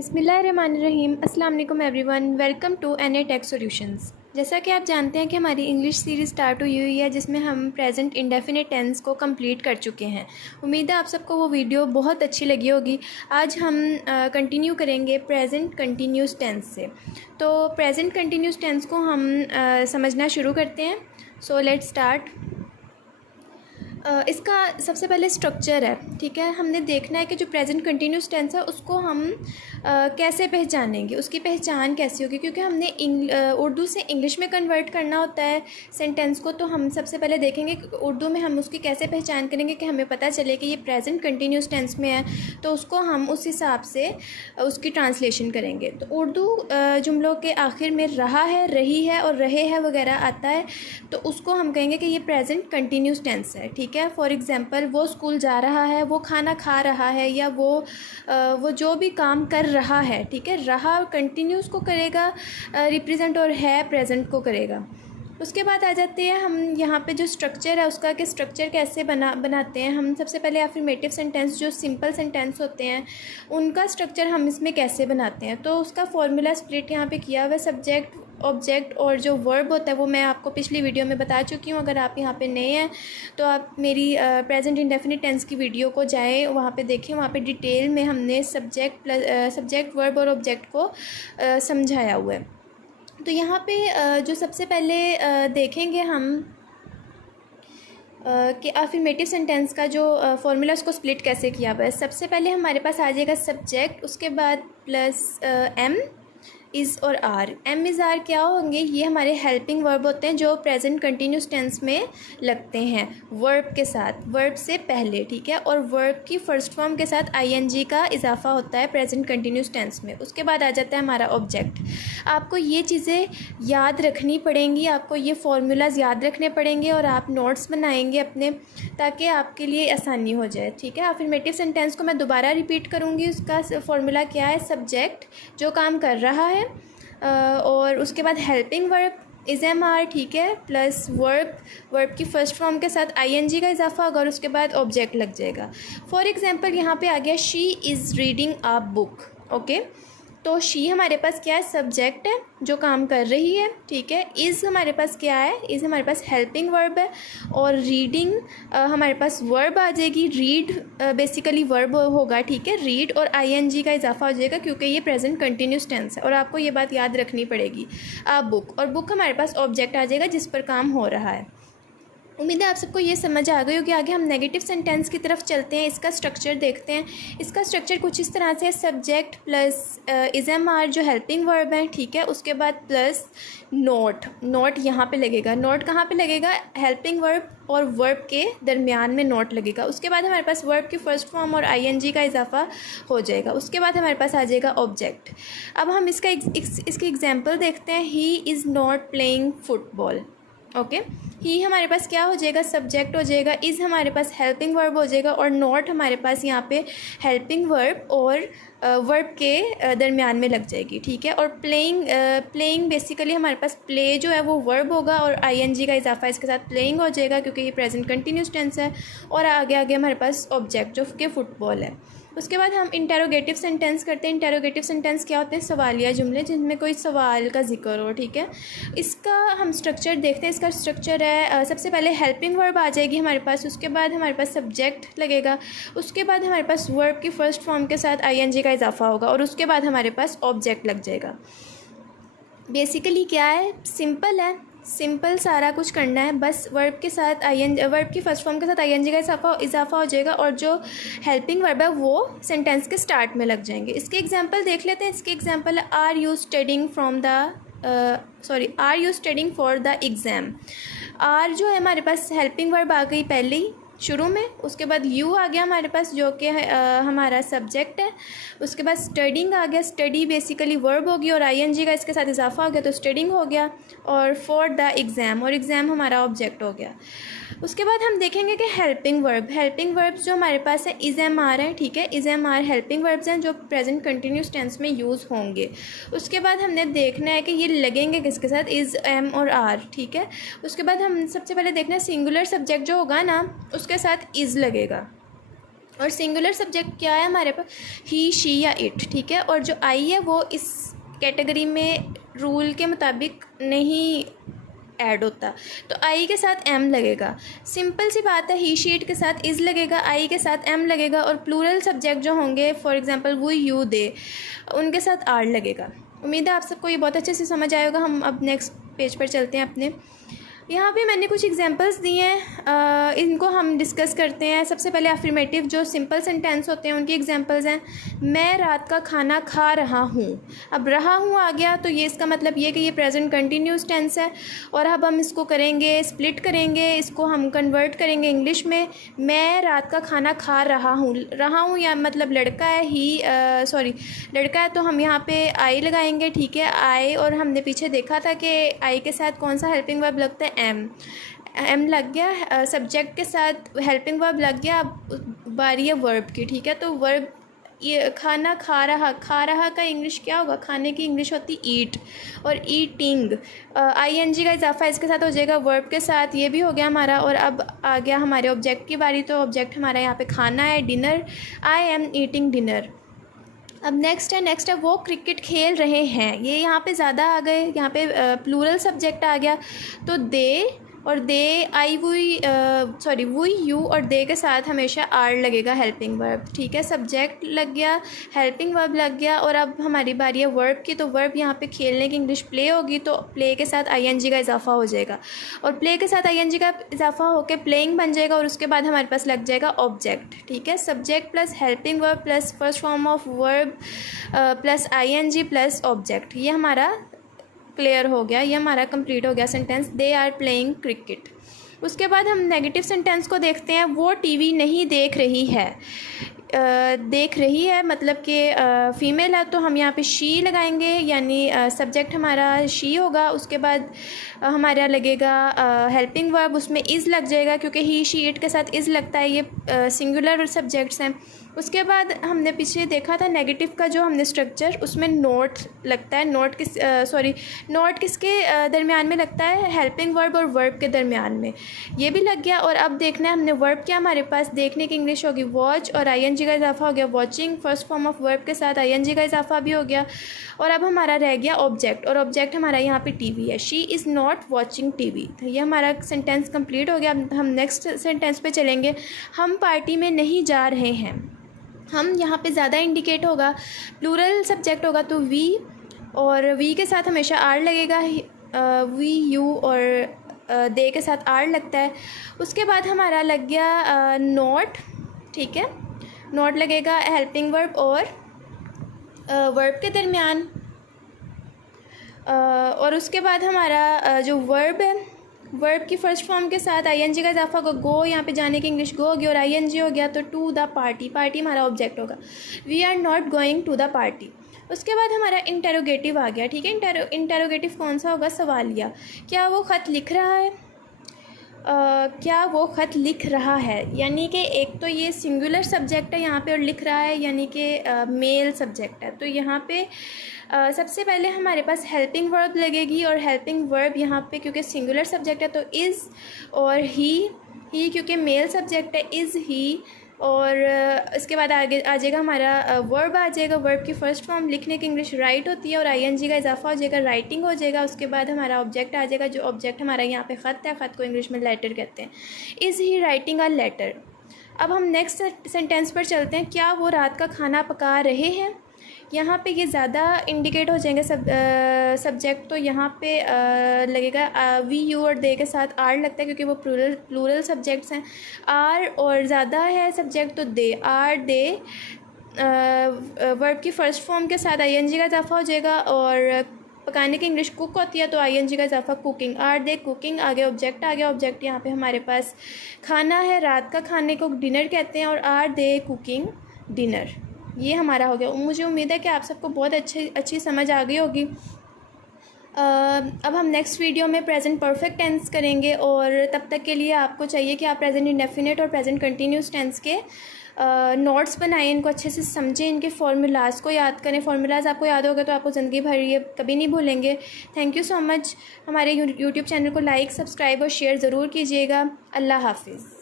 बिस्मिल्लाहिर्रहमानिर्रहीम। अस्सलाम वालेकुम everyone, welcome to NA Tech Solutions. जैसा कि आप जानते हैं कि हमारी इंग्लिश सीरीज़ स्टार्ट हुई हुई है जिसमें हम प्रेजेंट इंडेफिनिट टेंस को कंप्लीट कर चुके हैं। उम्मीद है आप सबको वो वीडियो बहुत अच्छी लगी होगी। आज हम कंटिन्यू करेंगे प्रेजेंट कंटिन्यूस टेंस से। तो प्रेजेंट कंटिन्यूस टेंस को हम समझना शुरू करते हैं। So let's start. इसका सबसे पहले स्ट्रक्चर है, ठीक है। हमने देखना है कि जो प्रेजेंट कंटिन्यूस टेंस है उसको हम कैसे पहचानेंगे, उसकी पहचान कैसी होगी, क्योंकि हमने उर्दू से इंग्लिश में कन्वर्ट करना होता है सेंटेंस को। तो हम सबसे पहले देखेंगे कि उर्दू में हम उसकी कैसे पहचान करेंगे कि हमें पता चले कि ये प्रेजेंट कंटिन्यूस टेंस में है, तो उसको हम उस हिसाब से उसकी ट्रांसलेशन करेंगे। तो उर्दू जुमलों के आखिर में रहा है, रही है और रहे हैं वगैरह आता है, तो उसको हम कहेंगे कि ये प्रेजेंट कंटिन्यूस टेंस है, ठीक है। फॉर एग्ज़ाम्पल, वो स्कूल जा रहा है, वो खाना खा रहा है, या वो जो भी काम कर रहा है, ठीक है। रहा कंटिन्यूस को करेगा रिप्रेजेंट, और है प्रेजेंट को करेगा। उसके बाद आ जाते हैं हम यहाँ पे जो स्ट्रक्चर है उसका, कि स्ट्रक्चर कैसे बनाते हैं हम। सबसे पहले अफर्मेटिव सेंटेंस, जो सिंपल सेंटेंस होते हैं, उनका स्ट्रक्चर हम इसमें कैसे बनाते हैं। तो उसका फॉर्मूला स्प्लिट यहाँ पे किया हुआ है। सब्जेक्ट, ऑब्जेक्ट और जो वर्ब होता है वो मैं आपको पिछली वीडियो में बता चुकी हूँ। अगर आप यहाँ पे नए हैं तो आप मेरी प्रेजेंट इंडेफिनिट टेंस की वीडियो को जाएँ, वहाँ पे देखें। वहाँ पे डिटेल में हमने सब्जेक्ट वर्ब और ऑब्जेक्ट को समझाया हुआ है। तो यहाँ पे जो सबसे पहले देखेंगे हम कि अफर्मेटिव सेंटेंस का जो फॉर्मूला उसको स्प्लिट कैसे किया हुआ है। सबसे पहले हमारे पास आ जाएगा सब्जेक्ट, उसके बाद प्लस एम इज़ और आर। एम इज़ आर क्या होंगे? ये हमारे हेल्पिंग वर्ब होते हैं जो प्रेजेंट कंटिन्यूस टेंस में लगते हैं वर्ब के साथ, वर्ब से पहले, ठीक है। और वर्ब की फर्स्ट फॉर्म के साथ आईएनजी का इजाफा होता है प्रेजेंट कंटिन्यूस टेंस में। उसके बाद आ जाता है हमारा ऑब्जेक्ट। आपको ये चीज़ें याद रखनी पड़ेंगी, आपको ये फार्मूलाज याद रखने पड़ेंगे और आप नोट्स बनाएंगे अपने, ताकि आपके लिए आसानी हो जाए, ठीक है। अफर्मेटिव सेंटेंस को मैं दोबारा रिपीट करूँगी। उसका फार्मूला क्या है? सब्जेक्ट जो काम कर रहा है, और उसके बाद helping verb is am are, ठीक है, प्लस वर्ब की फर्स्ट फॉर्म के साथ आईएनजी का इजाफा होगा, और उसके बाद ऑब्जेक्ट लग जाएगा। फॉर एग्जांपल यहाँ पे आ गया she is reading a book, okay. तो शी हमारे पास क्या है? सब्जेक्ट है जो काम कर रही है, ठीक है। इज़ हमारे पास क्या है? इज़ हमारे पास हेल्पिंग वर्ब है, और रीडिंग हमारे पास वर्ब आ जाएगी। रीड बेसिकली वर्ब होगा, ठीक है। रीड और आईएनजी का इजाफा हो जाएगा क्योंकि ये प्रेजेंट कंटिन्यूस टेंस है, और आपको ये बात याद रखनी पड़ेगी। बुक, और बुक हमारे पास ऑब्जेक्ट आ जाएगा जिस पर काम हो रहा है। उम्मीद है आप सबको ये समझ आ गई होगी। आगे हम नेगेटिव सेंटेंस की तरफ चलते हैं, इसका स्ट्रक्चर देखते हैं। इसका स्ट्रक्चर कुछ इस तरह से है। Subject plus is am are जो हेल्पिंग वर्ब है, ठीक है। उसके बाद प्लस नोट यहाँ पे लगेगा। नोट कहाँ पे लगेगा? हेल्पिंग वर्ब और वर्ब के दरमियान में नोट लगेगा। उसके बाद हमारे पास वर्ब की फर्स्ट फॉर्म और आईएनजी का इजाफा हो जाएगा। उसके बाद हमारे पास आ जाएगा ऑब्जेक्ट। अब हम इसका इसकी एग्जाम्पल देखते हैं। He is not playing football, okay. ही हमारे पास क्या हो जाएगा? सब्जेक्ट हो जाएगा। इज़ हमारे पास हेल्पिंग वर्ब हो जाएगा, और नॉट हमारे पास यहाँ पे हेल्पिंग वर्ब और वर्ब के दरमियान में लग जाएगी, ठीक है। और प्लेइंग बेसिकली हमारे पास प्ले जो है वो वर्ब होगा, और आईएनजी का इजाफा इसके साथ प्लेइंग हो जाएगा क्योंकि ये प्रेजेंट कंटिन्यूस टेंस है। और आगे हमारे पास ऑब्जेक्ट जो कि फुटबॉल है। उसके बाद हम इंटेरोगेटिव सेंटेंस करते हैं। इंटेरोगेटिव सेंटेंस क्या होते हैं? सवालिया जुमले जिनमें कोई सवाल का जिक्र हो, ठीक है। इसका हम स्ट्रक्चर देखते हैं। इसका स्ट्रक्चर है, सबसे पहले हेल्पिंग वर्ब आ जाएगी हमारे पास, उसके बाद हमारे पास सब्जेक्ट लगेगा, उसके बाद हमारे पास वर्ब की फर्स्ट फॉर्म के साथ आईएनजी का इजाफा होगा, और उसके बाद हमारे पास ऑब्जेक्ट लग जाएगा। बेसिकली क्या है? सिंपल है, सिंपल सारा कुछ करना है। बस वर्ब के साथ वर्ब की फर्स्ट फॉर्म के साथ आईएनजी का इजाफा हो जाएगा, और जो हेल्पिंग वर्ब है वो सेंटेंस के स्टार्ट में लग जाएंगे। इसके एग्जांपल देख लेते हैं। इसके एग्जांपल है are you studying for the exam. Are जो है हमारे पास हेल्पिंग वर्ब आ गई पहले ही शुरू में। उसके बाद यू आ गया हमारे पास जो कि हमारा सब्जेक्ट है। उसके बाद स्टडिंग आ गया। स्टडी बेसिकली वर्ब होगी और आईएनजी का इसके साथ इजाफा हो गया, तो स्टडिंग हो गया। और फॉर द एग्ज़ाम, और एग्ज़ाम हमारा ऑब्जेक्ट हो गया। उसके बाद हम देखेंगे कि हेल्पिंग वर्ब्स जो हमारे पास है इज़ एम आर है, ठीक है। Is am are helping verbs हैं जो प्रेजेंट कंटिन्यूस टेंस में यूज़ होंगे। उसके बाद हमने देखना है कि ये लगेंगे किसके साथ? इज़, एम और आर, ठीक है। उसके बाद हम सबसे पहले देखना है सिंगुलर सब्जेक्ट जो होगा ना उसके साथ इज़ लगेगा, और सिंगुलर सब्जेक्ट क्या है हमारे पास, ही, शी या इट, ठीक है। और जो आई है वो इस कैटेगरी में रूल के मुताबिक नहीं ऐड होता, तो आई के साथ एम लगेगा। सिंपल सी बात है, ही, शी, इट के साथ इज़ लगेगा, आई के साथ एम लगेगा, और प्लूरल सब्जेक्ट जो होंगे फॉर एग्जांपल वो, यू, दे, उनके साथ आर लगेगा। उम्मीद है आप सबको ये बहुत अच्छे से समझ आएगा। हम अब नेक्स्ट पेज पर चलते हैं अपने। यहाँ पे मैंने कुछ एग्जांपल्स दिए हैं, इनको हम डिस्कस करते हैं। सबसे पहले अफर्मेटिव जो सिंपल सेंटेंस होते हैं उनकी एग्जांपल्स हैं। मैं रात का खाना खा रहा हूँ। अब रहा हूँ आ गया तो ये इसका मतलब ये कि ये प्रेजेंट कंटिन्यूस टेंस है। और अब हम इसको करेंगे, स्प्लिट करेंगे, इसको हम कन्वर्ट करेंगे इंग्लिश में। मैं रात का खाना खा रहा हूँ या मतलब लड़का है, ही सॉरी लड़का है, तो हम यहाँ पे आई लगाएंगे, ठीक है, आई। और हमने पीछे देखा था कि आई के साथ कौन सा हेल्पिंग वर्ब लगता है, एम लग गया। सब्जेक्ट के साथ हेल्पिंग वर्ब लग गया। अब बारी है वर्ब की, ठीक है। तो वर्ब, ये खाना खा रहा का इंग्लिश क्या होगा, खाने की इंग्लिश होती ईट, और ईटिंग आईएनजी का इजाफा इसके साथ हो जाएगा वर्ब के साथ। ये भी हो गया हमारा। और अब आ गया हमारे ऑब्जेक्ट की बारी। तो ऑब्जेक्ट हमारा यहाँ पे खाना है, dinner, I am eating dinner. अब नेक्स्ट है वो क्रिकेट खेल रहे हैं। ये यहाँ पे ज़्यादा आ गए, यहाँ पे प्लूरल सब्जेक्ट आ गया। तो दे और दे, आई, वुई, यू और दे के साथ हमेशा आर लगेगा, हेल्पिंग वर्ब, ठीक है। सब्जेक्ट लग गया, हेल्पिंग वर्ब लग गया। और अब हमारी बारी है वर्ब की। तो वर्ब यहाँ पे खेलने की इंग्लिश प्ले होगी, तो प्ले के साथ आईएनजी का इजाफा हो जाएगा, और प्ले के साथ आईएनजी का इजाफा होकर प्लेइंग बन जाएगा। और उसके बाद हमारे पास लग जाएगा ऑब्जेक्ट, ठीक है। Subject plus helping verb plus first form of verb plus ING plus object, ये हमारा क्लियर हो गया, ये हमारा कंप्लीट हो गया sentence, they are playing cricket. उसके बाद हम नेगेटिव सेंटेंस को देखते हैं। वो टीवी नहीं देख रही है। देख रही है मतलब कि फ़ीमेल है, तो हम यहाँ पे शी लगाएंगे, यानी सब्जेक्ट हमारा शी होगा। उसके बाद हमारा लगेगा हेल्पिंग वर्ब, उसमें इज़ लग जाएगा क्योंकि ही, शी, इट के साथ इज़ लगता है, ये सिंगुलर सब्जेक्ट्स हैं। उसके बाद हमने पीछे देखा था नेगेटिव का जो हमने स्ट्रक्चर, उसमें नोट लगता है। नोट किसके दरमियान में लगता है, हेल्पिंग वर्ब और वर्ब के दरमियान में, ये भी लग गया। और अब देखना है हमने वर्ब क्या, हमारे पास देखने की इंग्लिश होगी वॉच, और आईएनजी का इजाफा हो गया watching, first form of verb के साथ आईएनजी का इजाफा भी हो गया। और अब हमारा रह गया ऑब्जेक्ट, और ऑब्जेक्ट हमारा यहाँ पे टीवी है, she is not watching TV. तो ये हमारा सेंटेंस कंप्लीट हो गया। अब हम नेक्स्ट सेंटेंस पे चलेंगे। हम पार्टी में नहीं जा रहे हैं। हम यहाँ पे ज़्यादा इंडिकेट होगा, प्लूरल सब्जेक्ट होगा तो वी, और वी के साथ हमेशा आर लगेगा, वी, यू, और दे के साथ आर लगता है। उसके बाद हमारा लग गया नॉट, ठीक है, नॉट लगेगा हेल्पिंग वर्ब और वर्ब के दरमियान। और उसके बाद हमारा जो वर्ब है, वर्ब की फर्स्ट फॉर्म के साथ आईएनजी का इजाफा होगा, गो, यहाँ पे जाने की इंग्लिश गो होगी, और आईएनजी हो गया तो टू द पार्टी, पार्टी हमारा ऑब्जेक्ट होगा, we are not going to the party. उसके बाद हमारा इंटेरोगेटिव आ गया, ठीक है। इंटेरोगेटिव कौन सा होगा, सवालिया। क्या वो ख़त लिख रहा है, क्या वो ख़त लिख रहा है, यानी कि एक तो ये सिंगुलर सब्जेक्ट है यहाँ पे, और लिख रहा है यानी कि मेल सब्जेक्ट है। तो यहाँ पे सबसे पहले हमारे पास हेल्पिंग वर्ब लगेगी, और हेल्पिंग वर्ब यहाँ पे क्योंकि सिंगुलर सब्जेक्ट है तो इज़, और ही क्योंकि मेल सब्जेक्ट है इज़ ही। और इसके बाद आगे आ जाएगा हमारा वर्ब आ जाएगा, वर्ब की फ़र्स्ट फॉर्म लिखने की इंग्लिश राइट होती है, और आईएनजी का इजाफा हो जाएगा, राइटिंग हो जाएगा। उसके बाद हमारा ऑब्जेक्ट आ जाएगा, जो ऑब्जेक्ट हमारा यहाँ पे ख़त है, ख़त को इंग्लिश में लेटर कहते हैं, is he writing a letter. अब हम नेक्स्ट सेंटेंस पर चलते हैं। क्या वो रात का खाना पका रहे हैं। यहाँ पे ये ज़्यादा इंडिकेट हो जाएंगे सब्जेक्ट, तो यहाँ पे लगेगा वी, यू और दे के साथ आर लगता है क्योंकि वो प्लूरल सब्जेक्ट्स हैं। आर और ज़्यादा है सब्जेक्ट तो दे, आर, दे, वर्ब की फ़र्स्ट फॉर्म के साथ आईएनजी का इजाफा हो जाएगा, और पकाने की इंग्लिश कुक होती है तो आईएनजी का इजाफा कुकिंग, आर, दे, कुकिंग। आगे ऑब्जेक्ट आ गया, ऑब्जेक्ट यहाँ पे हमारे पास खाना है, रात का खाने को डिनर कहते हैं, और आर, दे, कुकिंग डिनर, ये हमारा हो गया। मुझे उम्मीद है कि आप सबको बहुत अच्छी समझ आ गई होगी। अब हम नेक्स्ट वीडियो में प्रेजेंट परफेक्ट टेंस करेंगे, और तब तक के लिए आपको चाहिए कि आप प्रेजेंट इंडेफिनिट और प्रेजेंट कंटिन्यूस टेंस के नोट्स बनाएं, इनको अच्छे से समझें, इनके फार्मूलाज को याद करें। फार्मूलाज आपको याद होगा तो आपको ज़िंदगी भर ये कभी नहीं भूलेंगे। Thank you so much. हमारे यूट्यूब चैनल को लाइक, सब्सक्राइब और शेयर ज़रूर कीजिएगा। अल्लाह हाफिज़।